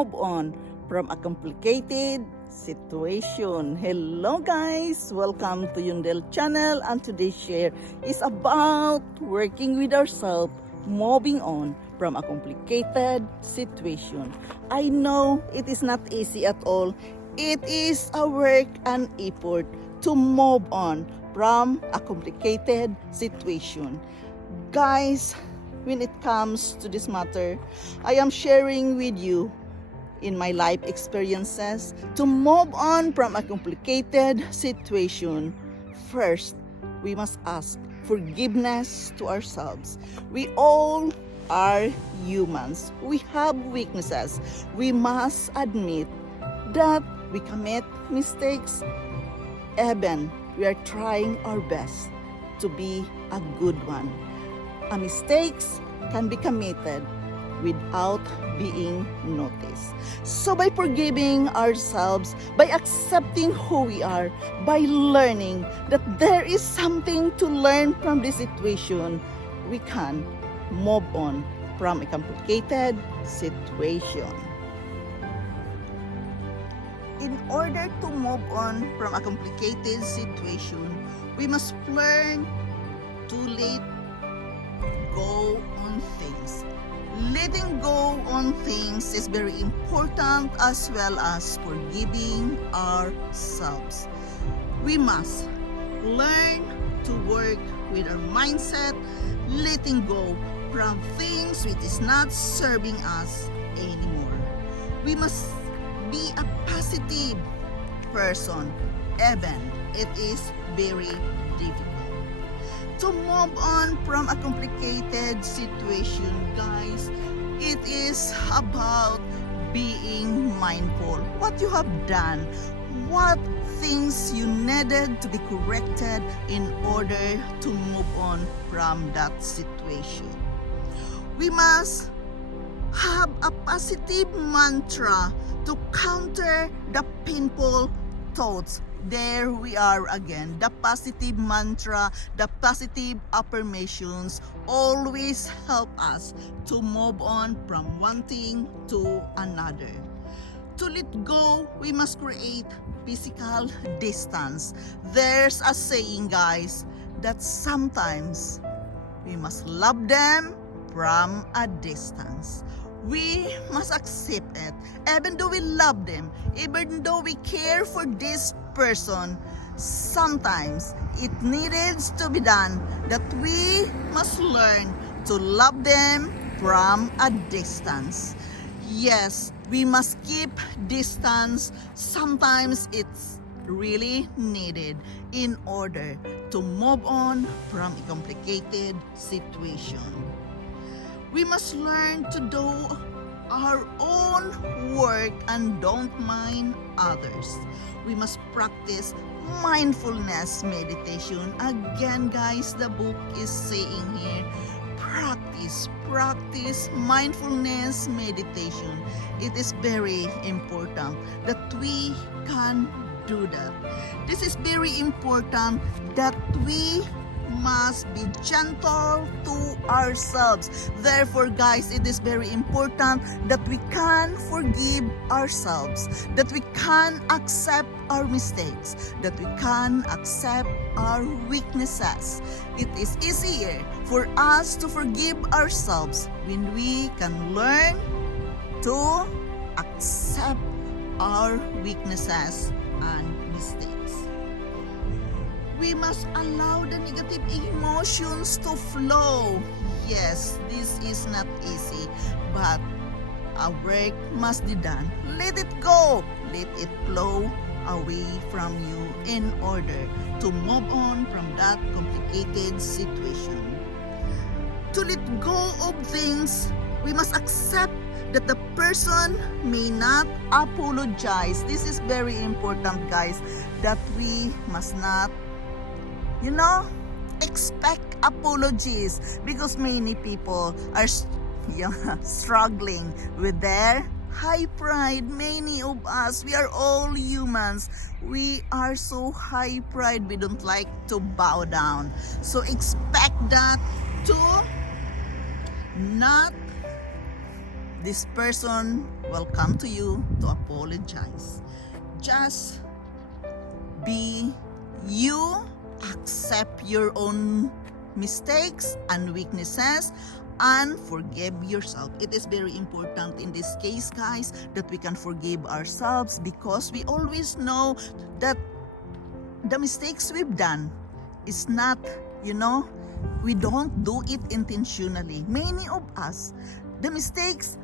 move on from a complicated situation. Hello guys! Welcome to Yundel channel, and today's share is about working with ourselves, moving on from a complicated situation. I know it is not easy at all. It is a work and effort to move on from a complicated situation. Guys, when it comes to this matter, I am sharing with you in my life experiences to move on from a complicated situation. First, we must ask forgiveness to ourselves. We all are humans. We have weaknesses. We must admit that we commit mistakes. Even we are trying our best to be a good one. A mistakes can be committed without being noticed. So by forgiving ourselves, by accepting who we are, by learning that there is something to learn from this situation, we can move on from a complicated situation. In order to move on from a complicated situation, we must learn to let go on things. Letting go on things is very important, as well as forgiving ourselves. We must learn to work with our mindset, letting go from things which is not serving us anymore. We must be a positive person, even it is very difficult. To move on from a complicated situation, guys, it is about being mindful. What you have done, what things you needed to be corrected in order to move on from that situation. We must have a positive mantra to counter the painful thoughts. There we are again. The positive mantra, the positive affirmations always help us to move on from one thing to another. To let go, we must create physical distance. There's a saying, guys, that sometimes we must love them from a distance. We must accept it. Even though we love them, even though we care for this person, sometimes it needs to be done that we must learn to love them from a distance. Yes, we must keep distance. Sometimes it's really needed in order to move on from a complicated situation. We must learn to do our own work and don't mind others. We must practice mindfulness meditation. Again, guys, the book is saying here, practice mindfulness meditation. It is very important that we can do that. This is very important that we must be gentle to ourselves. Therefore, guys, it is very important that we can forgive ourselves, that we can accept our mistakes, that we can accept our weaknesses. It is easier for us to forgive ourselves when we can learn to accept our weaknesses and mistakes. We must allow the negative emotions to flow. Yes, this is not easy, but our work must be done. Let it go. Let it flow away from you in order to move on from that complicated situation. To let go of things, we must accept that the person may not apologize. This is very important, guys, that we must not expect apologies, because many people are struggling with their high pride. Many of us, we are all humans. We are so high pride, we don't like to bow down. So expect that to not this person will come to you to apologize. Just be you, accept your own mistakes and weaknesses, and forgive yourself. It is very important in this case, guys, that we can forgive ourselves, because we always know that the mistakes we've done is not, we don't do it intentionally. Many of us, the mistakes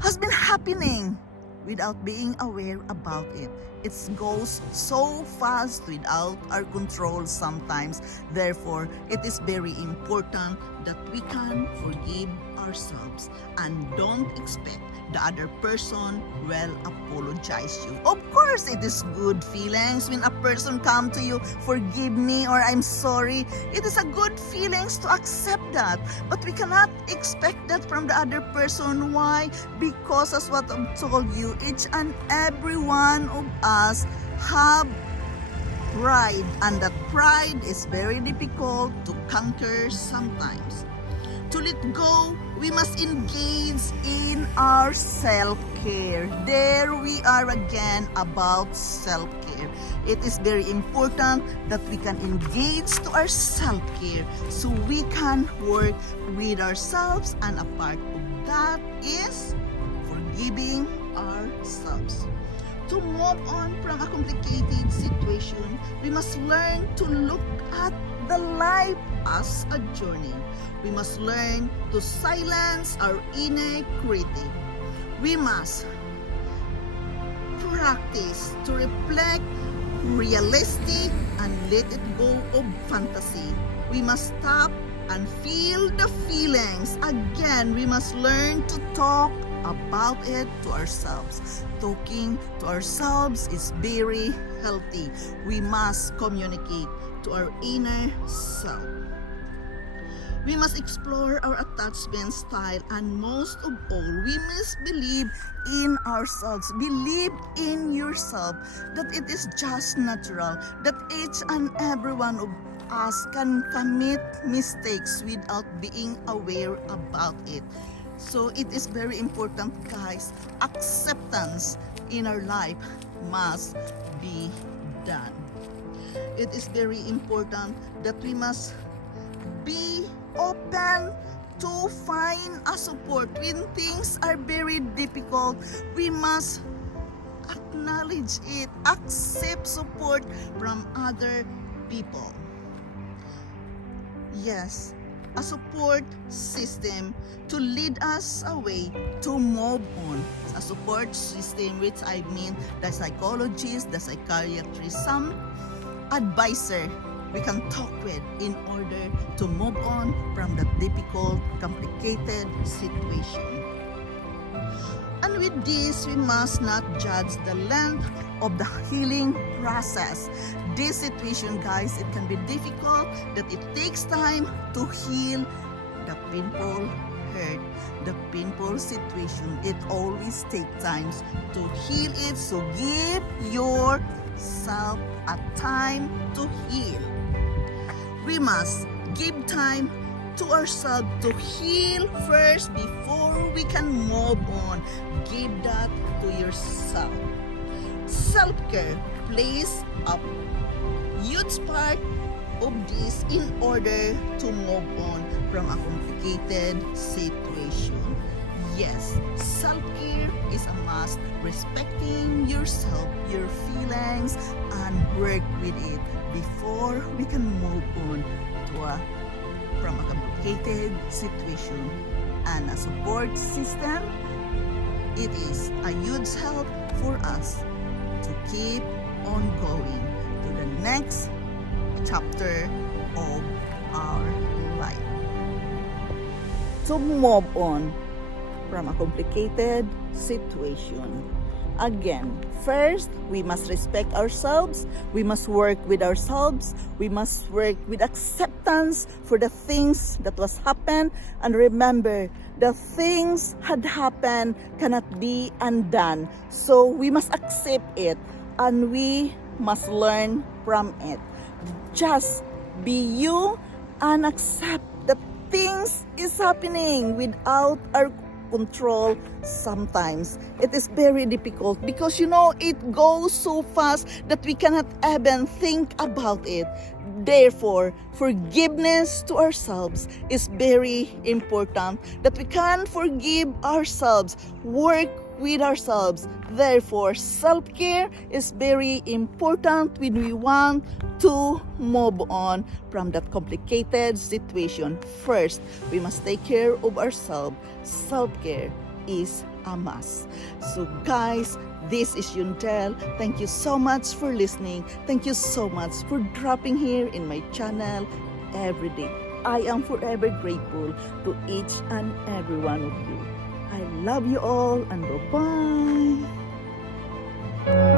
has been happening without being aware about it. It goes so fast without our control sometimes. Therefore, it is very important that we can forgive ourselves and don't expect the other person will apologize you. Of course, it is good feelings when a person come to you, forgive me or I'm sorry. It is a good feelings to accept that. But we cannot expect that from the other person. Why? Because as what I've told you, each and every one of us have pride, and that pride is very difficult to conquer sometimes. To let go, we must engage in our self-care. There we are again about self-care. It is very important that we can engage to our self-care so we can work with ourselves, and a part of that is forgiving ourselves. To move on from a complicated situation, we must learn to look at the life as a journey. We must learn to silence our inner critic. We must practice to reflect realistic and let it go of fantasy. We must stop and feel the feelings. Again, we must learn to talk about it to ourselves. Talking to ourselves is very healthy. We must communicate to our inner self. We must explore our attachment style, and most of all, we must believe in ourselves. Believe in yourself that it is just natural, that each and every one of us can commit mistakes without being aware about it. So it is very important, guys. Acceptance in our life must be done. It is very important that we must be open to find a support when things are very difficult. We must acknowledge it, accept support from other people. Yes, a support system to lead us away to move on. A support system, which I mean the psychologist, the psychiatrist, some advisor we can talk with in order to move on from the difficult, complicated situation. And with this, we must not judge the length of the healing process. This situation, guys, it can be difficult, that it takes time to heal the painful hurt, the painful situation. It always takes time to heal it. So give yourself a time to heal. We must give time to ourselves to heal first before we can move on. Give that to yourself. Self-care plays a huge part of this in order to move on from a complicated situation. Yes, self-care is a must. Respecting yourself, your feelings, and work with it before we can move on to from a complicated situation. And a support system, it is a huge help for us to keep on going to the next chapter of our life. To move on from a complicated situation. Again, first, we must respect ourselves. We must work with ourselves. We must work with acceptance for the things that was happened. And remember, the things had happened cannot be undone. So we must accept it and we must learn from it. Just be you and accept that things is happening without our control. Sometimes it is very difficult because it goes so fast that we cannot even think about it. Therefore, forgiveness to ourselves is very important, that we can forgive ourselves, work with ourselves. Therefore, self-care is very important when we want to move on from that complicated situation. First, we must take care of ourselves. Self-care is a must. So guys, this is Yuntel. Thank you so much for listening. Thank you so much for dropping here in my channel every day. I am forever grateful to each and every one of you. I love you all and bye-bye.